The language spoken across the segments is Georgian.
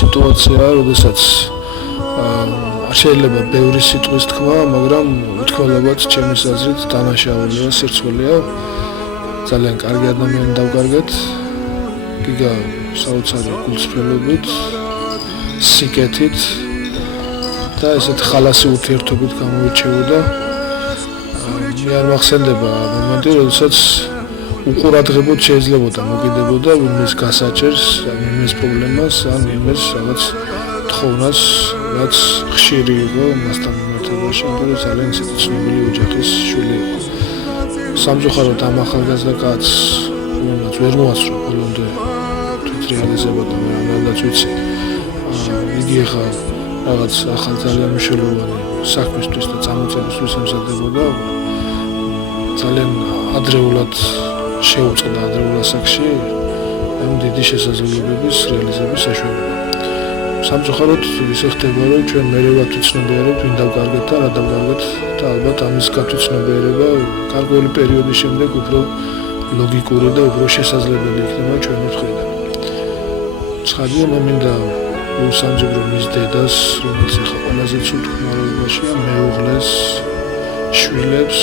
სიტუაციაა, როდესაც არ შეიძლება ბევრი სიტყვის თქვა, მაგრამ უთქმელობაც ჩემის აზრით დანაშაულია, სირცხვილია. ძალიან კარგი ადამიანი დავკარგეთ. გიგა საოცარი გულწრფელობით, სიკეთით და ესეთ ხალასი ურთიერთობით გამოირჩეოდა. მე არ მახსენდება მომენტი, როდესაც უყურადღებოდ შეიძლებოდა მოგიდებოდა ვინმეს გასაჭერს, ვინმეს პრობლემას, ან ვინმეს რაღაც თხოვნას, რაც ხშირი იყო მასთან მიმართებაში, იმიტომ რომ ძალიან ცნობილი ოჯახის შვილი იყო. სამწუხაროდ ამ ახალგაზრდა კაცს, რომელმაც ვერ მოასწრო ბოლომდე თვითრეალიზება და მე ამადაც ვიცი. იგი ახლა რაღაც ახალ ძალიან მნიშვნელოვანი საქმისთვის და წამოწევისთვის ემზადებოდა. ძალიან ადრეულად შეუწყდა ადრეულ ასაკში ამ დიდი შესაძლებლობების რეალიზების საშუალება. სამწუხაროდ ისე ხდება, რომ ჩვენ მერე ვაცნობიერებთ, ვინ დავკარგეთ და რა დავკარგეთ და ალბათ ამის გათვითცნობიერება გარკვეული პერიოდის შემდეგ უფრო ლოგიკური და უფრო შესაძლებელი იქნება ჩვენი მხრიდან. ცხადია, მე მინდა უსამჯობრო მის დედას, რომელიც ახლა ყველაზე ცუდ ხმარებაშია, მეუღლეს, შვილებს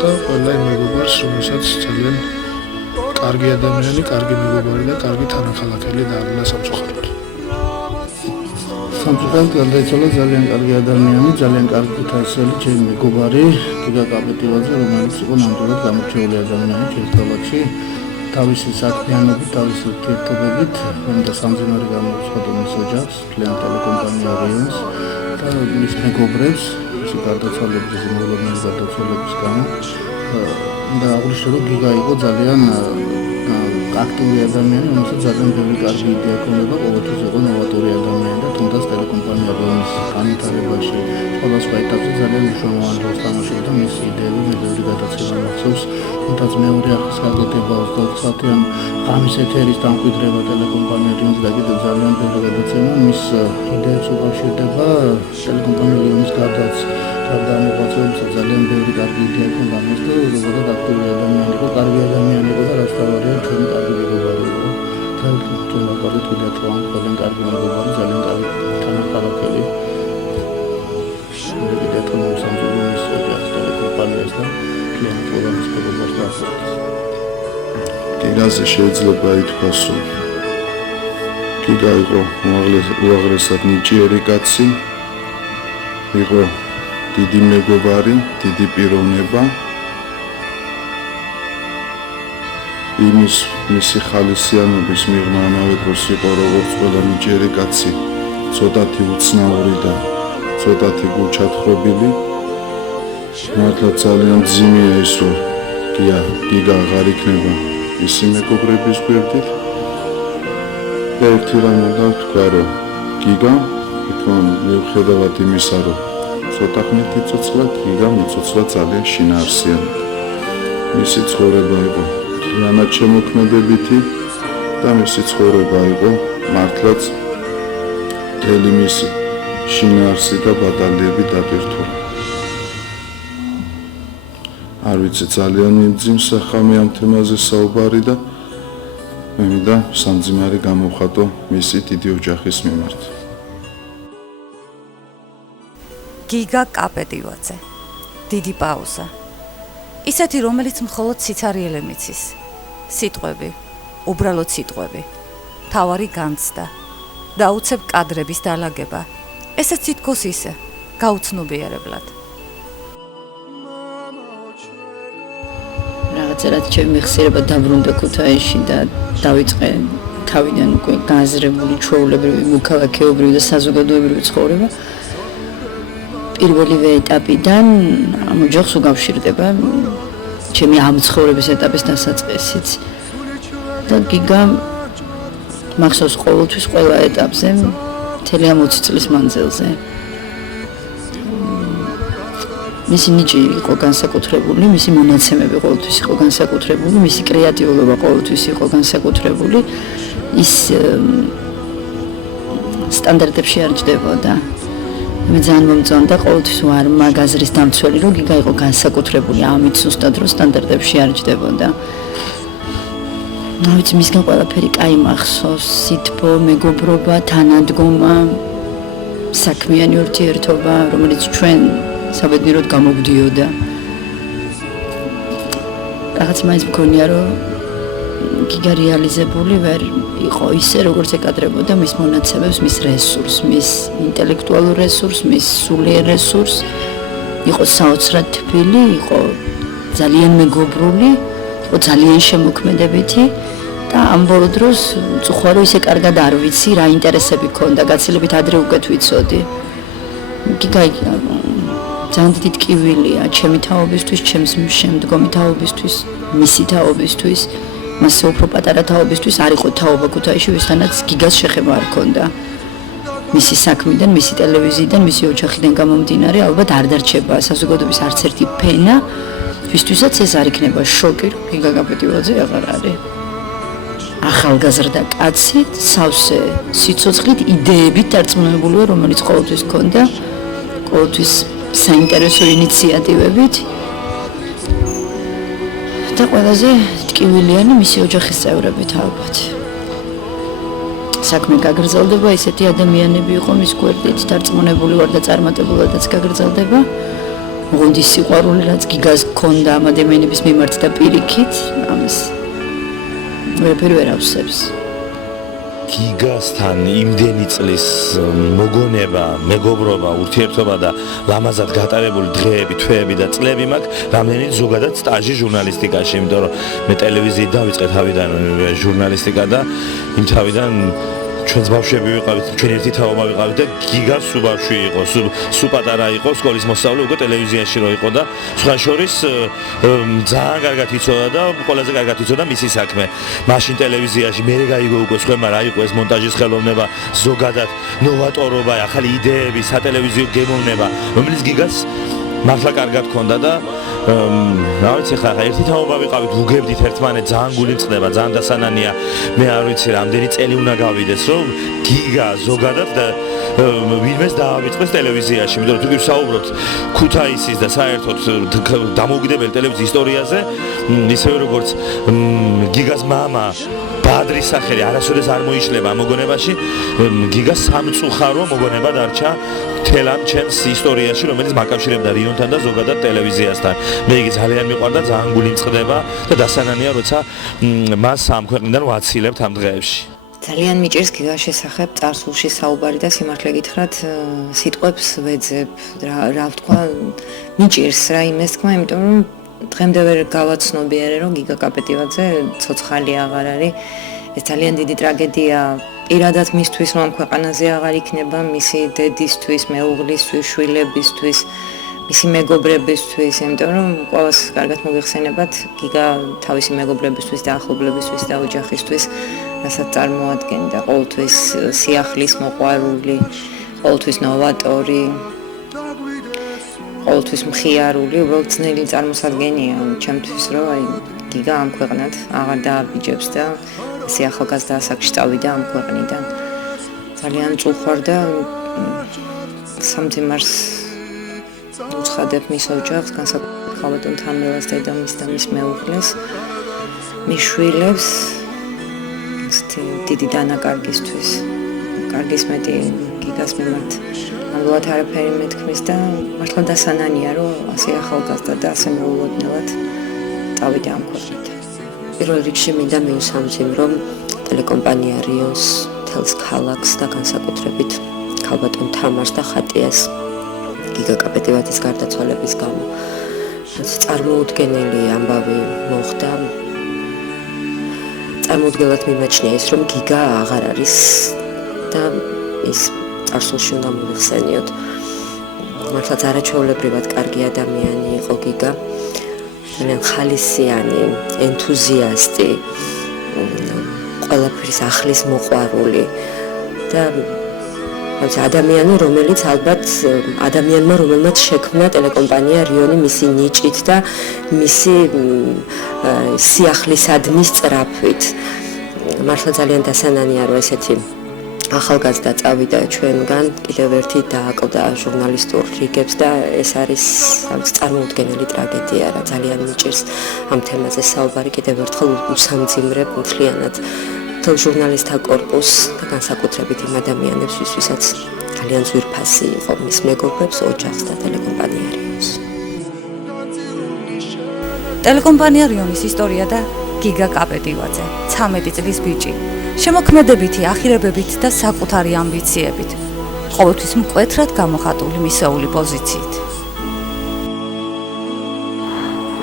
და ყველა იმ მეგობარს, რომელსაც ძალიან კარგი ადამიანი, კარგი მეგობარი და კარგი თანახალახელი დააბრუნა სამწუხაროდ. სამწუხაროდ გარდაიცვალა ძალიან კარგი ადამიანი, ძალიან კარგი უთაისელი ჩემი მეგობარი, გიგა კაპეტილაძე, რომელიც იყო ნამდვილად გამორჩეული ადამიანი ქუთაისში. თავისი საქმიანობით, თავისი ურთიერთობებით, და სამძიმარი გამოუცხადა მის ოჯახს, კლიენტ ტელეკომპანია რიონს და მის მეგობრებს, მისი გარდაცვალების, მოულოდნელი გარდაცვალების გამო. და აღნიშნე რომ გიგა იყო ძალიან აქტიური ადამიანი, რომელსაც ძალიან ბევრი კარგი იდეა ჰქონდა, ყოველთვის იყო ნოვატორი ადამიანი და თუნდაც ტელეკომპანია რიონის განვითარებაში სხვადასხვა ეტაპზე ძალიან მნიშვნელოვანი როლს თამაშობდა მისი იდეები, მე ბევრი გადაცემა მახსოვს. თუნდაც მეორე არხის გაგება 24 საათიან ღამის ეთერის დამკვიდრება ტელეკომპანია რიონს და კიდევ ძალიან ბევრი გადაცემა მის იდეებს უკავშირდება ტელეკომპანია რიონის გარდაც გამოღვაწეობისა ძალიან ბევრი კარგი იდეა ჰქონდა მას და ზოგადად აქტიური ადამიანი იყო, კარგი ადამიანი იყო და რაც თავარია ჩვენი კარგი მეგობარი იყო. თუმცა მაგალითად კიდევ თქვენ ძალიან კარგი მეგობარი, ძალიან კარგი თანახმადებელი. კიდევ თქვენ სამწუხაროდ ოჯახის ტელეკომპანიას და კლიენტ პროგრამის მეგობარს დაასრულეს. გიგაზე შეიძლება ითქვას, რომ გიგა იყო უაღრესად ნიჭიერი კაცი, იყო დიდი მეგობარი, დიდი პიროვნება. მისი ხალისიანობის მიღმა ამავე დროს იყო როგორც ყველა ნიჭიერი კაცი, ცოტათი უცნაური და ცოტათი გულჩათხრობილი. მართლა ძალიან მძიმეა ის, რომ გიგა აღარ იქნება ისი მეგობრების გვერდით. და ერთი რამ უნდა ვთქვა, რომ გიგა თვითონ მიუხედავად იმისა, რომ ცოტა ხნით იცოცხლა, გიგა მიცოცხლა ძალიან შინაარსიანი. მისი ცხოვრება იყო მთლიანად შემოქმედებითი და მისი ცხოვრება იყო მართლაც მთელი მისი შინაარსი და ბატალიები დატვირთული. არ ვიცი, ძალიან მიმძიმს ახლა ამ თემაზე საუბარი და მე მინდა სამძიმარი გამოვხატო მისი დიდი ოჯახის მიმართ. გიგა კაპეტილაძე. დიდი პაუზა. ისეთი, რომელიც მხოლოდ სიცარიელე მიცის. სიტყვები, უბრალოდ სიტყვები. თავარი განცდა. დაუცებ კადრების დალაგება. ესეც თითქოს ისე, გაუცნობიერებლად. რაღაცა რაც ჩემი მეხსიერება დაბრუნდა ქუთაისში და დავიწყე თავიდან უკვე გააზრებული ჩვეულებრივი მოქალაქეობრივი და საზოგადოებრივი ცხოვრება. პირველივე ეტაპიდან ამ ოჯახს უკავშირდება ჩემი ამ ცხოვრების ეტაპის დასაწყისიც და გიგა მახსოვს ყოველთვის ყველა ეტაპზე მთელი ამ 20 წლის მანძილზე მისი ნიჭი იყო განსაკუთრებული, მისი მონაცემები ყოველთვის იყო განსაკუთრებული, მისი კრეატიულობა ყოველთვის იყო განსაკუთრებული, ის სტანდარტებში არ ჯდებოდა. მე ძალიან მომწონდა ყოველთვის ვარ მაგაზრის დამცველი, რომ გიგა იყო განსაკუთრებული, ამით ზუსტად რომ სტანდარტებში არ ჯდებოდა. ვიცი, მისგან ყველაფერი კაი მახსოვს, სითბო, მეგობრობა, თანადგომა, საქმიანი ურთიერთობა, რომელიც ჩვენ საბედნიეროდ გამოგდიოდა. რაღაც მაინც მგონია, რომ გიგა რეალიზებული ვერ იყო ისე, როგორც ეკადრებოდა მის მონაცემებს, მის რესურსს, მის ინტელექტუალურ რესურსს, მის სულიერ რესურსს. იყო საოცრად თბილი, იყო ძალიან მეგობრული, იყო ძალიან შემოქმედებითი და ამ ბოლო დროს უწუხარ რომ ისე კარგად არ ვიცი რა ინტერესები ქონდა, გაცილებით ადრე უკეთ ვიცოდი. გიგა ძალიან დიდი ტკივილია ჩემი თაობისთვის, ჩემს შემდგომი თაობისთვის, მისი თაობისთვის, მასე უფრო პატარა თაობისთვის არ იყო თაობა ქუთაისში, ვისთანაც გიგას შეხება არ ქონდა. მისი საქმიდან, მისი ტელევიზიიდან, მისი ოჯახიდან გამომდინარე, ალბათ არ დარჩება საზოგადოების არც ერთი ფენა, ვისთვისაც ეს არ იქნება შოკი, რომ გიგა კაპეტივაძე აღარ არის. ახალგაზრდა კაცი, სავსე სიცოცხლით, იდეებით დარწმუნებული, რომელიც ყოველთვის ჰქონდა, ყოველთვის საინტერესო ინიციატივებით. და ყველაზე ტკივილიანი მისი ოჯახის წევრებით ალბათ. საქმე გაგრძელდება, ისეთი ადამიანები იყო მის გვერდით, დარწმუნებული ვარ და წარმატებულადაც გაგრძელდება. გუნდის სიყვარული რაც გიგას ჰქონდა ამ ადამიანების მიმართ და პირიქით, ამას ვერაფერი ვერ ავსებს. გიგასთან იმდენი წლის მოგონება, მეგობრობა, ურთიერთობა და ლამაზად გატარებული დღეები, თვეები და წლები მაქვს, რამდენიც ზოგადად სტაჟი ჟურნალისტიკაში, იმიტომ რომ მე ტელევიზიით დავიწყე თავიდან ჟურნალისტიკა და იმ თავიდან ჩვენს ბავშვები ვიყავით, ჩვენ ერთი თაობა ვიყავით და გიგა სულ ბავშვი იყო, სულ პატარა იყო, სკოლის მოსწავლე უკვე ტელევიზიაში რო იყო და სხვა შორის ძალიან კარგად იცოდა და ყველაზე კარგად იცოდა მისი საქმე. მაშინ ტელევიზიაში მე გაიგო უკვე სხვამა რა იყო ეს მონტაჟის ხელოვნება, ზოგადად ნოვატორობა, ახალი იდეები, სატელევიზიო გემოვნება, რომელიც გიგას მართლა კარგად ქონდა და რა ვიცი ხა ერთი თაობა ვიყავით, ვუგებდით ერთმანეთს, ძალიან გული მწყდება, ძალიან დასანანია. მე არ ვიცი რამდენი წელი უნდა გავიდეს, რომ გიგა ზოგადად და ვინმეს დაავიწყდეს ტელევიზიაში, იმიტომ რომ თუ ვსაუბრობთ ქუთაისის და საერთოდ დამოუკიდებელი ტელევიზიის ისტორიაზე, ისევე როგორც გიგას მამა ბადრის სახელი არასოდეს არ მოიშლება ამ მოგონებაში, გიგას სამწუხარო მოგონება დარჩა მთელ ამ ჩემს ისტორიაში, რომელიც მაკავშირებდა რიონთან და ზოგადად ტელევიზიასთან. მე იგი ძალიან მიყვარდა, ძალიან გული მწყდება და დასანანია, როცა მას ამ ქვეყნიდან ვაცილებთ ამ დღეებში. ძალიან მიჭირს გიგას შესახებ წარსულში საუბარი და სიმართლე გითხრათ, სიტყვებს ვეძებ, რა ვთქვა, მიჭირს რა იმეს თქმა, იმიტომ რომ დღემდე ვერ გავაცნობიერე, რომ გიგა კაპეტივაძე ცოცხალი აღარ არის. ეს ძალიან დიდი ტრაგედია პირადად მისთვის, რომ ამ ქვეყანაზე აღარ იქნება, მისი დედისთვის, მეუღლისთვის, შვილებისთვის, მისი მეგობრებისთვის, იმიტომ რომ ყველას კარგად მოგეხსენებათ, გიგა თავისი მეგობრებისთვის და ახლობლებისთვის და ოჯახისთვის რასაც წარმოადგენდა, ყოველთვის სიახლის მოყვარული, ყოველთვის ნოვატორი, ყოველთვის მხიარული, უბრალოდ ძნელი წარმოსადგენია ჩემთვის, რომ აი გიგა ამ ქვეყნად აღარ დააბიჯებს და ესე ახალგაზრდა ასაკში წავიდა ამ ქვეყნიდან. ძალიან წუხარ და სამძიმარს უცხადებ მის ოჯახს, განსაკუთრებით ხალბატონ თამილას დედამისს და მის მეუღლეს, მის შვილებს, დიდი დანაკარგისთვის, კარგის მეტი გიგას მიმართ ნამდვილად არაფერი მეთქმის და მართლა დასანანია, რომ ასე ახალგაზრდა და ასე მოულოდნელად წავიდა ამ ქვეყნიდან. პირველ რიგში მინდა მივსამძიმრო ტელეკომპანია რიონს, მთელს ქალაქს და განსაკუთრებით ხალბატონ თამარს და ხატიას გიგა კაპეტივაძის გარდაცვალების გამო. წარმოუდგენელი ამბავი მოხდა. წარმოუდგენლად მიმაჩნია ის, რომ გიგა აღარ არის და ის წარსულში უნდა მივიხსენიოთ. მართლაც არაჩვეულებრივად კარგი ადამიანი იყო გიგა. ძალიან ხალისიანი, ენთუზიასტი, ყველაფრის ახლის მოყვარული და ადამიანი, რომელიც ალბათ ადამიანმა, რომელმაც შექმნა ტელეკომპანია რიონი მისი ნიჭით და მისი სიახლისადმის სწრაფვით. მართლა ძალიან დასანანია, რომ ესეთი ახალგაზრდა წავიდა ჩვენგან, კიდევ ერთი დააკლდა ჟურნალისტურ რიგებს და ეს არის წარმოუდგენელი ტრაგედია რა, ძალიან მიჭირს ამ თემაზე საუბარი, კიდევ ერთხელ უსამძიმრებ მთლიანად მთელ ჟურნალისტთა კორპუსს და განსაკუთრებით იმ ადამიანებს, ვისაც ძალიან ძვირფასი იყო მის მეგობრებს, ოჯახს და ტელეკომპანია რიონს. ტელეკომპანია რიონის ისტორია და გიგა კაპეტივაძე, 13 წლის ბიჭი, შემოქმედებითი ახირებებით და საკუთარი ამბიციებით, ყოველთვის მკვეთრად გამოხატული მისეული პოზიციით.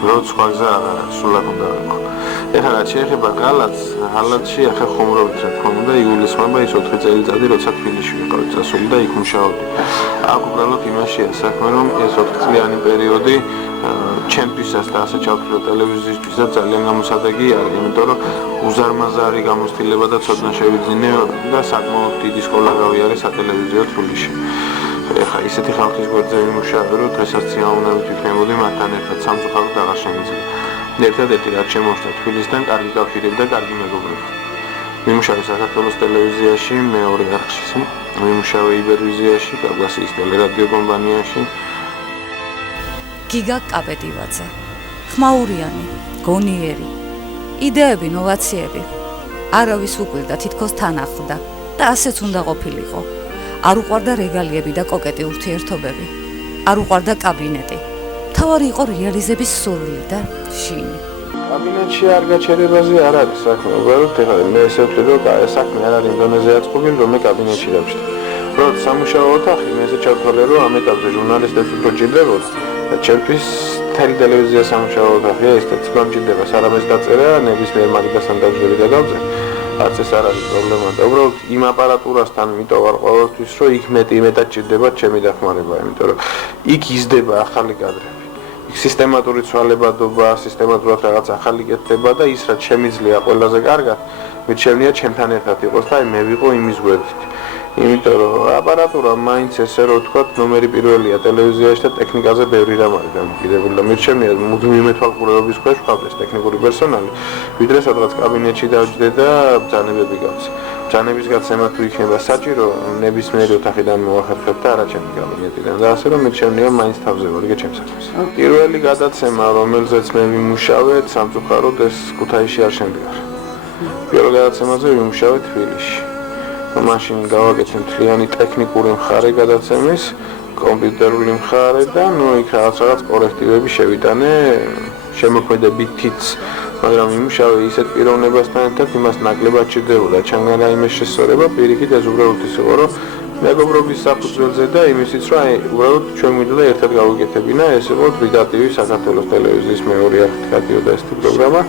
როც სხვა გზა არ არის, სულად უნდა ვიყო. ეხლა რაც შეეხება გალათს, ჰალატში ახლა ხუმრობით რა თქმა უნდა იულისმა ის 4 წელიწადი როცა თბილისში ვიყავი წასული და იქ მუშაობდი. აქ უბრალოდ იმაშია საქმე, რომ ეს 4 წლიანი პერიოდი ჩემთვისაც და ასე ჩავთვლი ტელევიზიისთვისაც ძალიან გამოსადეგი არის, იმიტომ რომ უზარმაზარი გამოცდილება და ცოდნა შევიძინე და საკმაოდ დიდი სკოლა გავიარე სატელევიზიო თბილისში. ეხლა ისეთი ხალხის გვერდზე ვიმუშავე, რომ დღესაც სიამოვნებით ვიქნებოდი მათთან ერთად სამწუხაროდ აღარ შემიძლია. ერთადერთი რაც შემოშთა თბილისთან კარგი კავშირები და კარგი მეგობრები. ვიმუშავე საქართველოს ტელევიზიაში, მეორე არხში, ვიმუშავე იბერვიზიაში, კავკასიის ტელერადიო კომპანიაში. გიგა კაპეტივაძე, ხმაურიანი, გონიერი, იდეები, ნოვაციები, არავის უკვირდა თითქოს თან ახლდა და ასეც უნდა ყოფილიყო. არ უყვარდა რეგალიები და კოკეტი ურთიერთობები, არ უყვარდა კაბინეტი. თავარი იყო რეალიზების სურვილი და შინი. კაბინეტში არ გაჩერებაზე არ არის საქმე, უბრალოდ ეხლა მე ესე ვთვლი, რომ საქმე არ არის დონეზე აწყობილი, რომ მე კაბინეტში დავჭრე. როცა სამუშაო ოთახი მე ესე ჩავთვალე, რომ ამ ეტაპზე ჟურნალისტებს უფრო ჭირდებოდა და ჩემთვის მთელი ტელევიზია სამუშაო ოთახია, ესეც გამჭირდება საერთოდ დაწერა, ნებისმიერ მაგიდასთან დავждები და დავწერე. არც ეს არ არის პრობლემა და უბრალოდ იმ აპარატურასთან მიტოვარ ყოველთვის, რომ იქ მეტად ჭირდება ჩემი დახმარება, იმიტომ რომ იქ იზრდება ახალი კადრები. სისტემატური ცვალებადობა, სისტემატურად რაღაც ახალი კეთდება და ის რაც შემიძლია ყველაზე კარგად, მიჩვენია ჩემთან ერთად იყოს და მე ვიყო იმის გვერდით. იმიტომ რომ აპარატურა მაინც ესე რომ ვთქვათ, ნომერი პირველია ტელევიზიაში და ტექნიკაზე ბევრი რამ არის დამოკიდებული და მიჩვენია მუდმივი მეთვალყურეობის ქვეშ ვყავდეს ტექნიკური პერსონალი, ვიდრე სადღაც კაბინეტში დავჯდე და ბრძანებები გავცე. ბრძანების გაცემა თუ იქნება საჭირო, ნებისმიერი ოთახიდან მოახერხებ და არა ჩემი კაბინეტიდან და ასე რომ მიჩვენია მაინც თავზე ვარ ჩემს საქმეს. პირველი გადაცემა, რომელზეც მე ვიმუშავეთ, სამწუხაროდ ეს ქუთაისში არ შემდგარ. პირველ გადაცემაზე ვიმუშავე თბილისში. მაშინ გავაკეთე მთლიანი ტექნიკური მხარე გადაცემის, კომპიუტერული მხარე და იქ რაღაც კორექტივები შევიტანე, შემოქმედებითიც, მაგრამ ვიმუშავე ისეთ პიროვნებასთან ერთად, იმას ნაკლებად ჭირდებოდა ჩემგან რაიმე შესწორება, პირიქით ეს უბრალოდ ის იყო, რომ მეგობრობის საფუძველზე და იმისიც, რომ უბრალოდ ჩვენ გვინდა ერთად გავიკეთებინა, ეს იყო ბრიგადივი საქართველოს ტელევიზიის მეორე არხით გადიოდა ეს პროგრამა,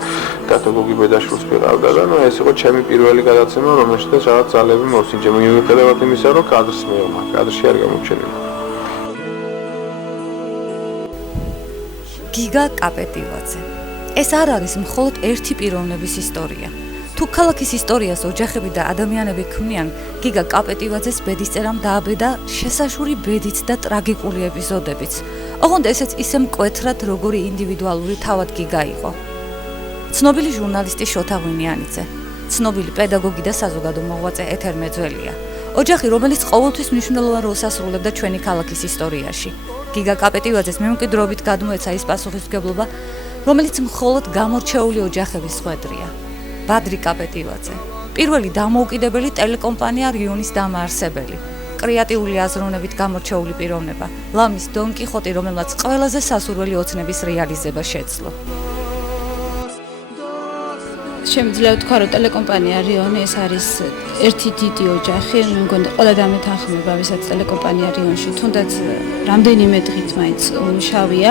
დათო გოგიბედაშვილს ვიყავდა და ეს იყო ჩემი პირველი გადაცემა, რომელშიც რაღაც ძალები მოვსინჯე, მიუხედავად იმისა, რომ კადრს მეომა, კადრში არ გამოჩენილი. გიგა კაპეტივაძე. ეს არ არის მხოლოდ ერთი პიროვნების ისტორია. თუ ქალაქის ისტორიას ოჯახები და ადამიანები ქმნიან, გიგა კაპეტივაძეს ბედისწერამ დააბედა შესაშური ბედით და ტრაგიკული ეპიზოდებიც. ოღონდ ესეც ისე მკვეთრად, როგორი ინდივიდუალური თავად გიგა იყო. ცნობილი ჟურნალისტი შოთა ღვინიანიძე, ცნობილი პედაგოგი და საზოგადო მოღვაწე ეთერ მეძველია. ოჯახი, რომელიც ყოველთვის მნიშვნელოვან როლს ასრულებდა ჩვენი ქალაქის ისტორიაში. გიგა კაპეტივაძეს მემკვიდრეობით გადმოეცა ის პასუხისმგებლობა, რომელიც მხოლოდ გამორჩეული ოჯახების ხვედრია. ბადრი კაპეტივაძე, პირველი დამოუკიდებელი ტელეკომპანია რიონის დამაარსებელი, კრეატიული აზროვნებით გამორჩეული პიროვნება, ლამის დონ კიხოტი, რომელმაც ყველაზე სასურველი ოცნების რეალიზება შეძლო. შემიძლია ვთქვა, რომ ტელეკომპანია რიონი ეს არის ერთი დიდი ოჯახი, მე მგონი ყველა დამეთანხმება, ვისაც ტელეკომპანია რიონში, თუნდაც რამდენიმე დღით მაინც უმუშავია.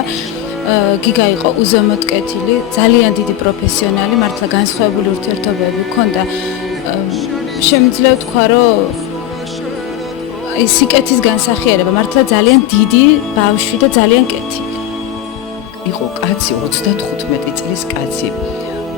გიგა იყო უზომოდ კეთილი, ძალიან დიდი პროფესიონალი, მართლა განსხვავებული ურთიერთობები ჰქონდა. შემიძლია ვთქვა, რომ აი სიკეთის განსახიერება მართლა ძალიან დიდი ბავშვი და ძალიან კეთილი. იყო კაცი 35 წლის კაცი.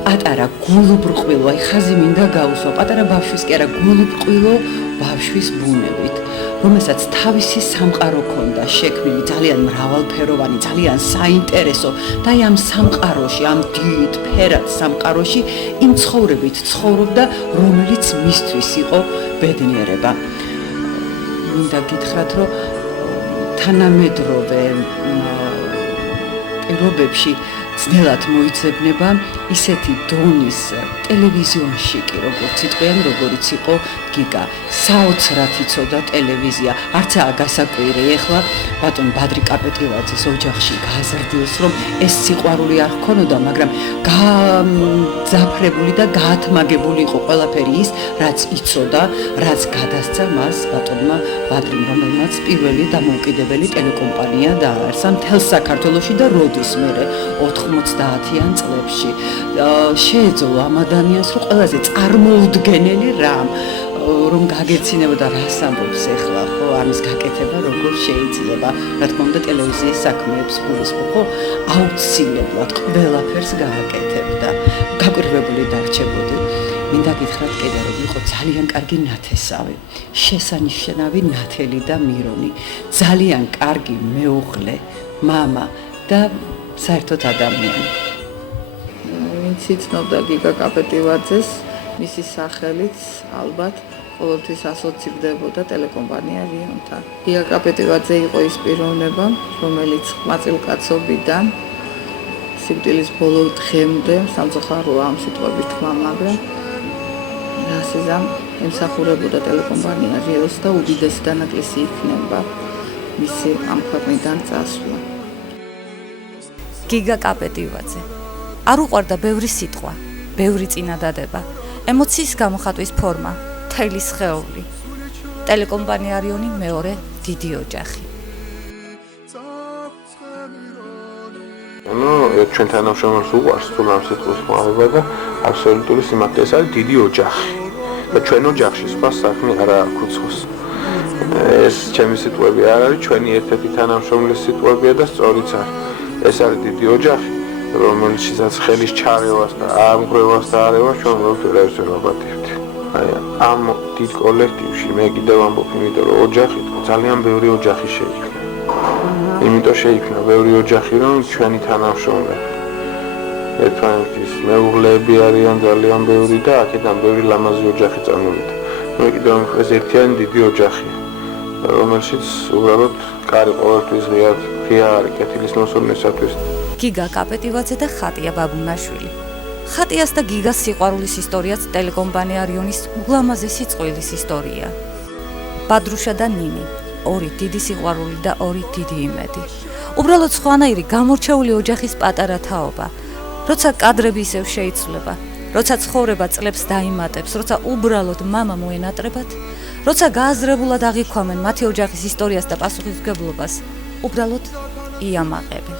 პატარა გულუბრყვილო, აი ხაზი მინდა გაუსვა, პატარა ბავშვის კი არა, გულუბრყვილო ბავშვის ბუნებით, რომელსაც თავისი სამყარო ჰქონდა შექმნილი, ძალიან მრავალფეროვანი, ძალიან საინტერესო და აი ამ სამყაროში, ამ დიდ ფერად სამყაროში იმ ცხოვრებით ცხოვრობდა, რომელიც მისთვის იყო ბედნიერება. მინდა გითხრათ, რომ თანამედროვე პირობებში ძნელად მოიძებნება ისეთი დონის ტელევიზიონში კი როგორც იტყვიან, როგორც იყო გიგა. საოცრად იცოდა ტელევიზია. არცაა გასაკვირი, ეხლა ბატონ ბადრი კაპეტილაძის ოჯახში გაზრდილს, რომ ეს სიყვარული არ ჰქონოდა, მაგრამ გაძაფრებული და გაათმაგებული იყო ყველაფერი ის, რაც იცოდა, რაც გადასცა მას ბატონმა ბადრიმ, რომელმაც პირველი დამოუკიდებელი ტელეკომპანია დააარსა მთელ საქართველოში და როდის მერე 90-იან წლებში შეეძლო ამ ადამიანს, რომ ყველაზე წარმოუდგენელი რამ რომ გაგეცინებოდა რას ამბობს ახლა, ხო, ამის გაკეთება როგორ შეიძლება. რა თქმა უნდა, ტელევიზიის საქმეებს გულისხმობ, ხო, აუცილებლად ყველაფერს გააკეთებდა. გაკვირვებული დარჩებოდი. მინდა გითხრათ კიდე, რომ იყო ძალიან კარგი ნათესავი, შესანიშნავი ნათელი და მირონი, ძალიან კარგი მეუღლე, მამა და საერთოდ ადამიანი. ვინც იცნობდა გიგა კაპეტილაძეს, მისი სახელით ალბათ ყოველთვის ასოცირდებოდა ტელეკომპანია რიონთან. გიგა კაპეტილაძე იყო ის პიროვნება, რომელიც ყმაწვილკაცობიდან სიკვდილის ბოლო დღემდე სამწუხაროა ამ სიტყვების თქმა, მაგრამ რასიზამ ემსახურებოდა ტელეკომპანია რიოს და უდიდესი დანაკლისი იქნება მისი ამ ქვეყნიდან წასვლა. გიგა კაპეტილაძე არ უყვარდა ბევრი სიტყვა, ბევრი წინადადება, ემოციის გამოხატვის ფორმა, მთელი სხეული. ტელეკომპანია რიონი მეორე დიდი ოჯახი. ჩვენ თანამშრომლებს უყვარს თუ ამ სიტყვის მოავება და აბსოლუტური სიმართლე, ეს არის დიდი ოჯახი. და ჩვენ ოჯახში სხვა საქმე არ აქვს. ეს ჩემი სიტყვები არ არის, ჩვენი ერთ-ერთი თანამშრომლის სიტყვებია და სწორიც არის. ეს არის დიდი ოჯახი, რომელშიც ხელის ჩარევას და ამგრევას და არევას ჩვენ ვერაფერს ვერ ვაპატიებთ. აი ამ დიდ კოლექტივში მე კიდევ ამბობ, იმიტომ რომ ოჯახი ძალიან ბევრი ოჯახი შეიქმნა. იმიტომ შეიქმნა ბევრი ოჯახი, რომ ჩვენი თანამშრომლები ერთმანეთის მეუღლეები არიან ძალიან ბევრი და აქედან ბევრი ლამაზი ოჯახი წარმოვიდა. მე კიდევ ეს ერთიანი დიდი ოჯახია, რომელშიც უბრალოდ კარი ყოველთვის ღია არის კეთილის მოსურნისათვის. გიგა კაპეტილაძე და ხატია ბაბუნაშვილი. ხატიას და გიგას სიყვარულის ისტორიაც ტელეკომპანია რიონის ულამაზესი წყვილის ისტორია. ბადრუშა და ნინი, ორი დიდი სიყვარული და ორი დიდი იმედი. უბრალოდ სხვანაირი გამორჩეული ოჯახის პატარა თაობა. როცა კადრები ისევ შეიცვლება, როცა ცხოვრება წლებს დაიმატებს, როცა უბრალოდ მამა მოენატრებათ, როცა გააზრებულად აღიქვამენ მათი ოჯახის ისტორიას და პასუხისმგებლობას, უბრალოდ იამაყებენ.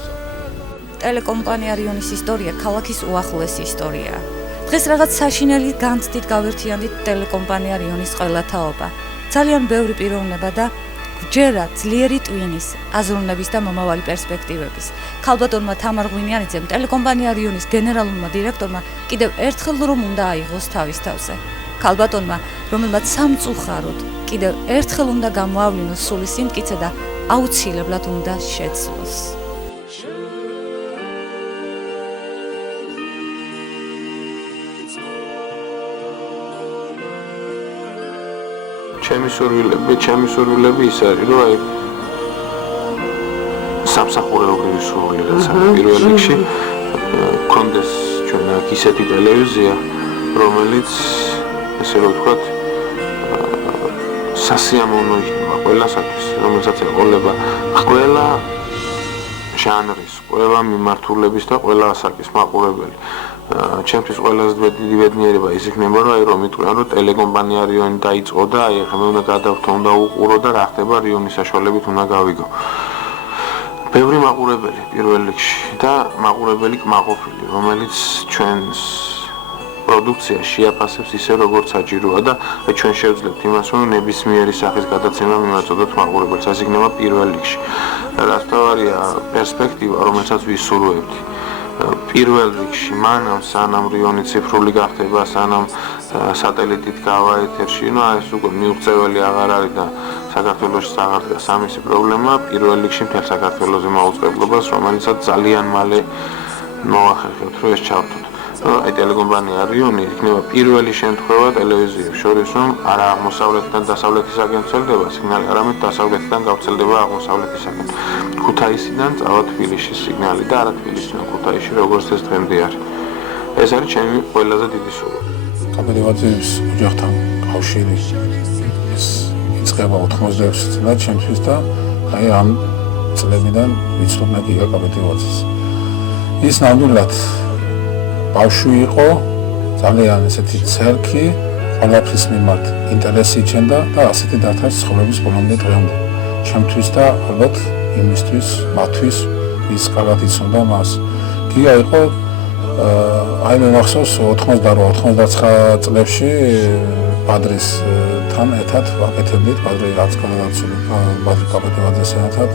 ტელეკომპანია რიონის ისტორია ქალაქის უახლოესი ისტორიაა. დღეს რაღაც საშინელი განცდით გავერთიანდით ტელეკომპანია რიონის ყველა თაობა. ძალიან ბევრი პიროვნება და ჯერა ძლიერი ტვინის, აზროვნების და მომავალი პერსპექტივების. ქალბატონმა თამარ ღვინიანიძემ ტელეკომპანია რიონის გენერალურმა დირექტორმა კიდევ ერთხელ რომ უნდა აიღოს თავის თავზე. ქალბატონმა, რომელმაც სამწუხაროდ კიდევ ერთხელ უნდა გამოავლინოს სული სიმტკიცე და აუცილებლად უნდა შეცვლოს. ჩემი სურვილები ის არის, რომ აი სამსახურეობრივი სურვილი რაც არის პირველ რიგში, კონდეს ჩვენ აქ ისეთი ტელევიზია, რომელიც ესე რომ ვთქვათ, სასიამოვნო იქნება ყველასათვის, რომელსაც ეყოლება ყველა ჟანრის, ყველა მიმართულების და ყველა ასაკის მაყურებელი. ჩემთვის ყველაზე დიდი ბედნიერება ის იქნება, რომ აი რომ იტყვიან, რომ ტელეკომპანია რიონი დაიწყო და აი ახლა მე უნდა გადავთო, უნდა უყურო და რა ხდება რიონის საშუალებით უნდა გავიგო. ბევრი მაყურებელი პირველ რიგში და მაყურებელი კმაყოფილი, რომელიც ჩვენს პროდუქციას შეაფასებს ისე როგორც საჭიროა და ჩვენ შევძლებთ იმას, რომ ნებისმიერი სახის გადაცემა მიმაწოდოთ მაყურებელს. ეს იქნება პირველ რიგში. რაც თავარია პერსპექტივა, რომელსაც ვისურვებთ. პირველ რიგში მანამ სანამ რიონი ციფრული გახდება, სანამ სატელიტით გავა ეთერში, ნუ ეს უკვე მიუღწეველი აღარ არის და საქართველოში აღარ დგას ამისი პრობლემა. პირველ რიგში მთელ საქართველოზე მაუწყებლობას, რომელიცაც ძალიან მალე მოახერხებთ, რომ ეს ჩავთოთ. აი ტელეკომპანია რიონი იქნება პირველი შემთხვევა ტელევიზიებს შორის, რომ არა აღმოსავლეთიდან დასავლეთისაკენ ვრცელდება სიგნალი, არამედ დასავლეთიდან გავრცელდება აღმოსავლეთისაკენ. ქუთაისიდან წავა თბილისის სიგნალი და არა თბილისიდან ქუთაისში, როგორც ეს დღემდე არის. ეს არის ჩემი ყველაზე დიდი სურვილი. კაპეტივაძის ოჯახთან კავშირი ეს იწყება 86 წლად ჩემთვის და აი ამ წლებიდან ვიცნობ გიგა კაპეტივაძეს. ის ნამდვილად ბავშვი იყო, ძალიან ესეთი ცერქი, ყველაფრის მიმართ ინტერესი იჩენდა და ასეთი დათარს ცხოვრების ბოლომდე დღემდე. ჩემთვის და ალბათ იმისთვის, მათთვის, ის კარგად იცნობდა მას. გიგა იყო აი მე მახსოვს 88-99 წლებში ბადრისთან ერთად ვაკეთებდით, ბადრი რაც განაცული ბადრი კაპეტივაძესთან ერთად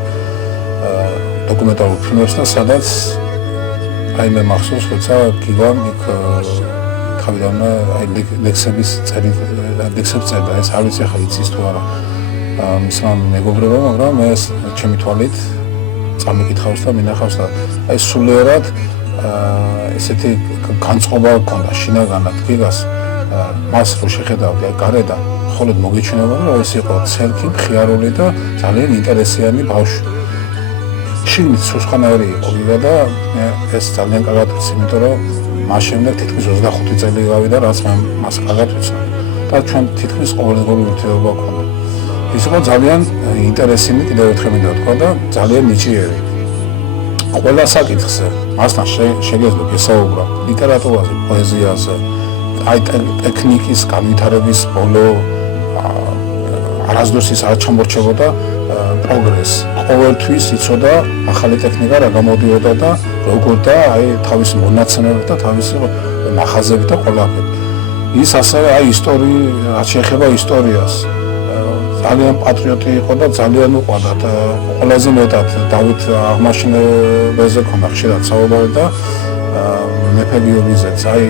დოკუმენტალურ ფილმებს და სადაც აი მე მახსოვს, როცა გიგამ იქ თავიდანვე აი ლექსების წერდა, ეს არ ვიცი ახლა იცის თუ არა მისმა მეგობრებმა, მაგრამ ეს ჩემი თვალით წამიკითხავს და მინახავს და აი სულიერად ესეთი განწყობა ჰქონდა შინაგანად გიგას მას რო შეხედავდი აი გარედან მხოლოდ მოგეჩვენება რომ ეს იყო ცერქი, მხიარული და ძალიან ინტერესიანი ბავშვი. შიგნით სუსხანაერი იყო გიგა და ეს ძალიან კარგად ვიცი, იმიტომ რომ მას შემდეგ თითქმის 25 წელი გავიდა, რაც მე მას კარგად ვიცნობ და ჩვენ თითქმის ყოველდღიური ურთიერთობა ჰქონდა. ის იყო ძალიან ინტერესიანი, კიდევ ერთხელ მინდა ვთქვა და ძალიან ნიჭიერი. ყველა საკითხზე მასთან შეგეძლო გესაუბრა ლიტერატურაზე, პოეზიაზე, აი ტექნიკის განვითარების ბოლო არასდროს ის არ ჩამორჩებოდა პროგრესი. ყოველთვის იცოდა ახალი ტექნიკა რა გამოდიოდა და როგორ და აი თავის მონაცემებით და თავისი ნახაზებით და ყველაფერი. ის ასევე აი რაც შეეხება ისტორიას ძალიან პატრიოტი იყო და ძალიან უყვარდა და ყველაზე მეტად დავით აღმაშენებელზე ქონდა ხშირად საუბარი და მეფე გიორგიზეც აი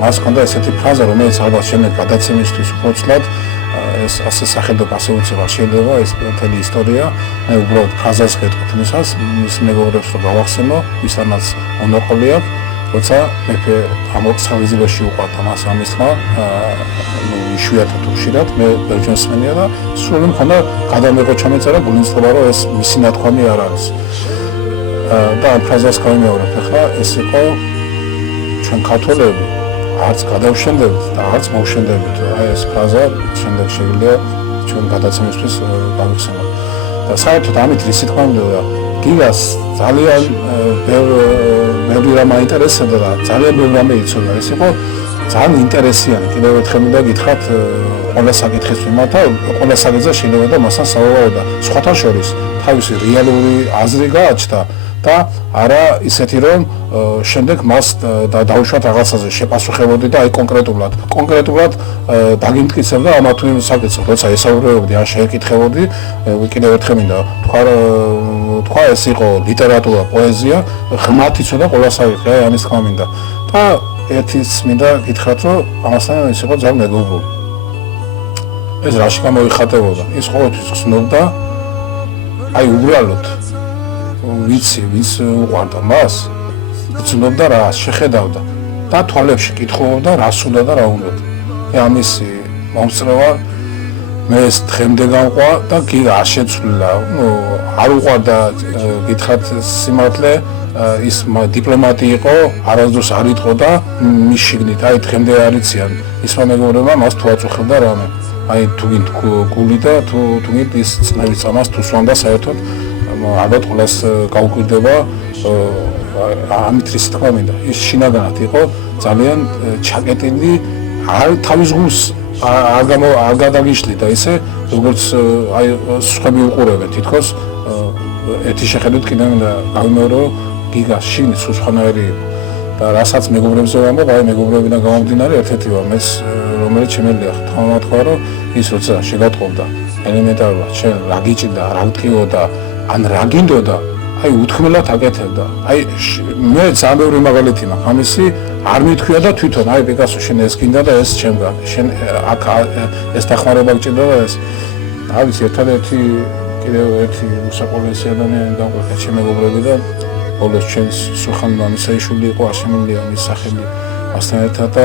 მას ქონდა ესეთი ფრაზა, რომელიც ალბათ შემდეგ გადაცემისთვის უხოცლად ეს ასე სახელმწიფო ასე უცებად შეიძლება ეს მთელი ისტორია მე უბრალოდ ფრაზას გეტყვით იმისას მის მეგობრებს რომ გავახსენო ვისთანაც მონოყოლი აქვს როცა მეფე ამოცხალიზებაში უყვარდა მას ამის თმა იშვიათად უხშირად მე ბელჯომსმენია და სულ მქონდა გადამეღო ჩამეწერა გულინწყობა რომ ეს მისი ნათქვამი არ არის და ამ ფრაზას გავიმეორებ ახლა ეს იყო ჩვენ ქართველები არც გადავშენდებით და არც მოვშენდებით აი ეს ფრაზა შემდეგ შეგვიძლია ჩვენ გადაცემისთვის გავიხსენოთ და საერთოდ ამით რისი თქმა უნდა გიგას ძალიან ბევრი რამ აინტერესებდა და ძალიან ბევრი რამ იცოდა ეს იყო ძალიან ინტერესიანი კიდევ ერთხელ მინდა გითხრათ ყველა საკითხის მიმართ და ყველა საკითხზე შეიძლება და მასთან საუბარი და სხვათა შორის თავისი რეალური აზრი გააჩნდა და არა ისეთი რომ შემდეგ მას დაუშვათ რაღაცაზე შეპასუხებოდი და აი კონკრეტულად დაგიმტკიცებდა ამა თუ იმ საკითხს როცა ესაუბრებოდი ან შეეკითხებოდი კიდევ ერთხელ მინდა თქვა ეს იყო ლიტერატურა პოეზია ღმრთ იცოდა ყველა საკითხი აი ამის თქმა მინდა და ერთის მინდა გითხრათ რომ ამასთან ის იყო ძალიან მეგობრული ეს რაში გამოიხატებოდა ის ყოველთვის ხსნობდა აი უბრალოდ ვიცი ვის უყვარდა მას იცნობდა რა შეხედავდა და თვალებში კითხულობდა რას უნდა და რა უნდა და ამისი მომწრევა მე ეს დღემდე გამყვა და გიგა არ შეცვლილა არ უყვარდა გითხრათ სიმართლე ის დიპლომატი იყო არასდროს არ იტყო და მის შიგნით აი დღემდე არ იციან ისმა მეგობრებმა მას თუ აწუხებდა რამე აი თუ გინდ გული და თუ გინდ ის წნევის წამას თუ სვამდა საერთოდ ალბათ ყველას გაუკვირდება ამით რის თქმა მინდა ის შინაგანად იყო ძალიან ჩაკეტილი არ თავის გულს არ გადაგიშლიდა ისე როგორც აი სხვები უყურებენ თითქოს ერთი შეხედვით კიდევ გავიმეორო გიგას შიგნით სხვანაირი იყო და რასაც მეგობრებზე ვამბობ აი მეგობრებიდან გამომდინარე ერთ-ერთი ვარ მეც რომელიც შემიძლია თამამად თქვა რომ ის როცა შეგატყობდა ელემენტარულად შენ რა გიჭირდა რა გტყიოდა ან რა გინდოდა აი უთქმელად აკეთებდა აი მე ძალიან ბევრი მაგალითი მაქვს ამისი არ მithქვია და თვითონ აი პიკასო შენ ეს გინდა და ეს ჩემგან შენ აქ ეს დახმარება გჭირდა და ეს რა ვიცი ერთადერთი კიდევ ერთი უსაყოლესი ადამიანი დაგვეყა ჩემ მეგობრები და ბოლოს ჩვენს სუხან მამისაიშვილი იყო არ შემიძლია მის სახელი მასთან ერთად და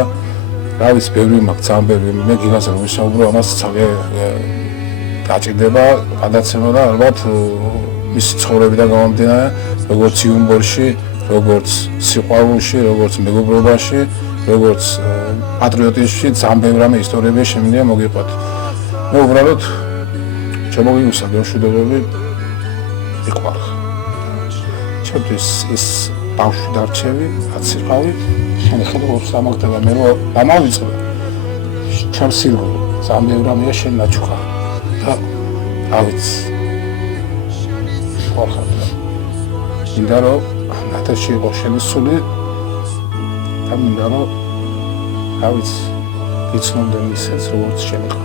რა ვიცი, ბევრი მაქვს, ძალიან ბევრი, მე გიგაზე რომ ვისაუბრო, ამას ძალიან დაჭირდება გადაცემა და ალბათ მისი ცხოვრებიდან გამომდინარე, როგორც იუმორში, როგორც სიყვარულში, როგორც მეგობრობაში, როგორც პატრიოტიზმში, ძალიან ბევრი რამე ისტორიები შემიძლია მოგიყვათ. მე უბრალოდ შემოგიუსა მშვიდობები იყვარხ. ჩემთვის ის ბავშვი დარჩევი, რაც იყავი, ხელი ორს დამაგდება, მე რომ დამავიწყე. ჩემს სირგო, ძალიან ბევრი რამეა შენ ნაჩუქა. და რა ვიცი. ხარხარ. მინდა რომ ნათაში იყო შენი სული და მინდა რომ რა ვიცი, იცნობდნენ ისეც როგორც შენ იყო.